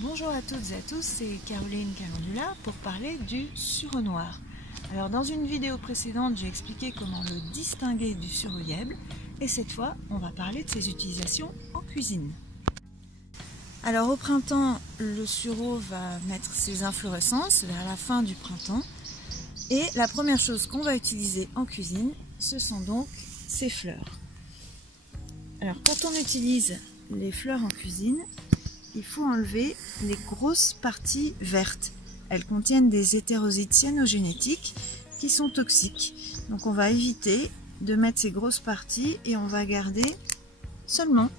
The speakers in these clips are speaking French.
Bonjour à toutes et à tous, c'est Caroline Calendula pour parler du sureau noir. Alors dans une vidéo précédente, j'ai expliqué comment le distinguer du sureau yèble et cette fois, on va parler de ses utilisations en cuisine. Alors au printemps, le sureau va mettre ses inflorescences vers la fin du printemps et la première chose qu'on va utiliser en cuisine, ce sont donc ses fleurs. Alors quand on utilise les fleurs en cuisine, il faut enlever les grosses parties vertes. Elles contiennent des hétérosides cyanogénétiques qui sont toxiques. Donc on va éviter de mettre ces grosses parties et on va garder seulement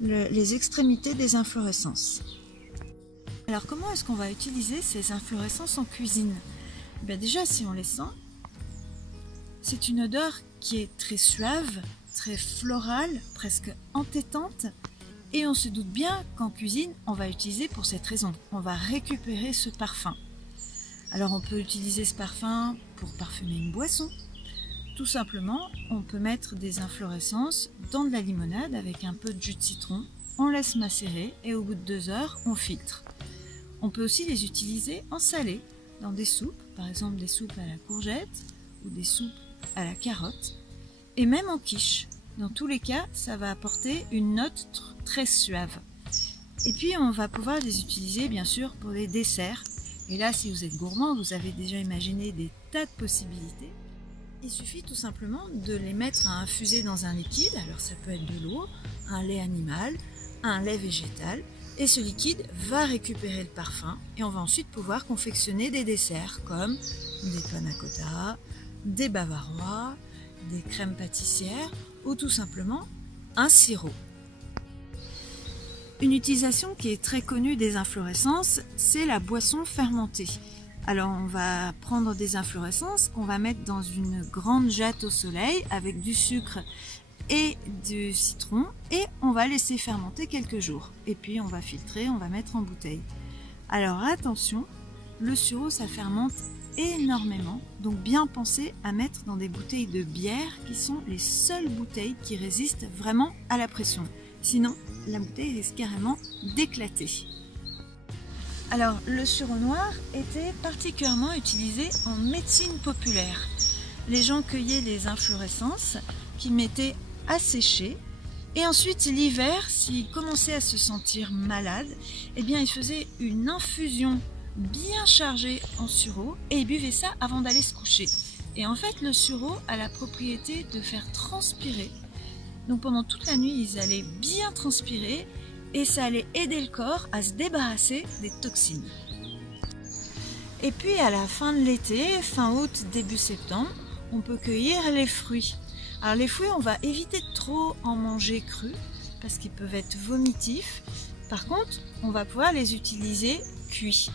les extrémités des inflorescences. Alors comment est-ce qu'on va utiliser ces inflorescences en cuisine? Bien déjà, si on les sent, c'est une odeur qui est très suave, très florale, presque entêtante. Et on se doute bien qu'en cuisine, on va utiliser pour cette raison. On va récupérer ce parfum. Alors on peut utiliser ce parfum pour parfumer une boisson. Tout simplement, on peut mettre des inflorescences dans de la limonade avec un peu de jus de citron. On laisse macérer et au bout de 2 heures, on filtre. On peut aussi les utiliser en salé, dans des soupes, par exemple des soupes à la courgette ou des soupes à la carotte. Et même en quiche. Dans tous les cas, ça va apporter une note très suave. Et puis, on va pouvoir les utiliser, bien sûr, pour les desserts. Et là, si vous êtes gourmand, vous avez déjà imaginé des tas de possibilités. Il suffit tout simplement de les mettre à infuser dans un liquide. Alors, ça peut être de l'eau, un lait animal, un lait végétal. Et ce liquide va récupérer le parfum. Et on va ensuite pouvoir confectionner des desserts comme des panna cotta, des bavarois, des crèmes pâtissières ou tout simplement un sirop. Une utilisation qui est très connue des inflorescences, c'est la boisson fermentée. Alors on va prendre des inflorescences qu'on va mettre dans une grande jatte au soleil avec du sucre et du citron et on va laisser fermenter quelques jours. Et puis on va filtrer, on va mettre en bouteille. Alors attention, le sureau ça fermente énormément, donc bien penser à mettre dans des bouteilles de bière qui sont les seules bouteilles qui résistent vraiment à la pression. Sinon, la bouteille risque carrément d'éclater. Alors, le sureau noir était particulièrement utilisé en médecine populaire. Les gens cueillaient les inflorescences qu'ils mettaient à sécher et ensuite l'hiver, s'ils commençaient à se sentir malades, eh bien ils faisaient une infusion bien chargé en sureau et ils buvaient ça avant d'aller se coucher. Et en fait, le sureau a la propriété de faire transpirer. Donc pendant toute la nuit, ils allaient bien transpirer et ça allait aider le corps à se débarrasser des toxines. Et puis à la fin de l'été, fin août, début septembre, on peut cueillir les fruits. Alors les fruits, on va éviter de trop en manger crus parce qu'ils peuvent être vomitifs. Par contre, on va pouvoir les utiliser cuits.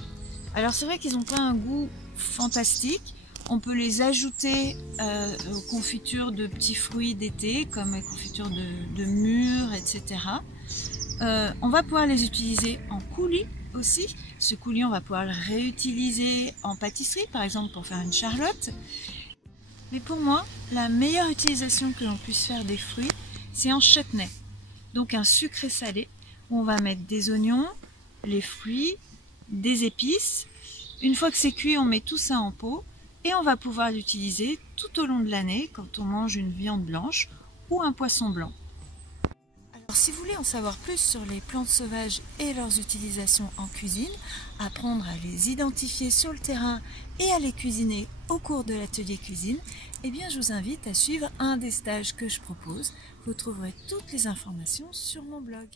Alors c'est vrai qu'ils n'ont pas un goût fantastique, on peut les ajouter aux confitures de petits fruits d'été, comme les confitures de mûres, etc. On va pouvoir les utiliser en coulis aussi. Ce coulis, on va pouvoir le réutiliser en pâtisserie, par exemple pour faire une charlotte. Mais pour moi, la meilleure utilisation que l'on puisse faire des fruits, c'est en chutney. Donc un sucré salé, où on va mettre des oignons, les fruits, des épices. Une fois que c'est cuit, on met tout ça en pot et on va pouvoir l'utiliser tout au long de l'année quand on mange une viande blanche ou un poisson blanc. Alors si vous voulez en savoir plus sur les plantes sauvages et leurs utilisations en cuisine, apprendre à les identifier sur le terrain et à les cuisiner au cours de l'atelier cuisine, eh bien je vous invite à suivre un des stages que je propose. Vous trouverez toutes les informations sur mon blog.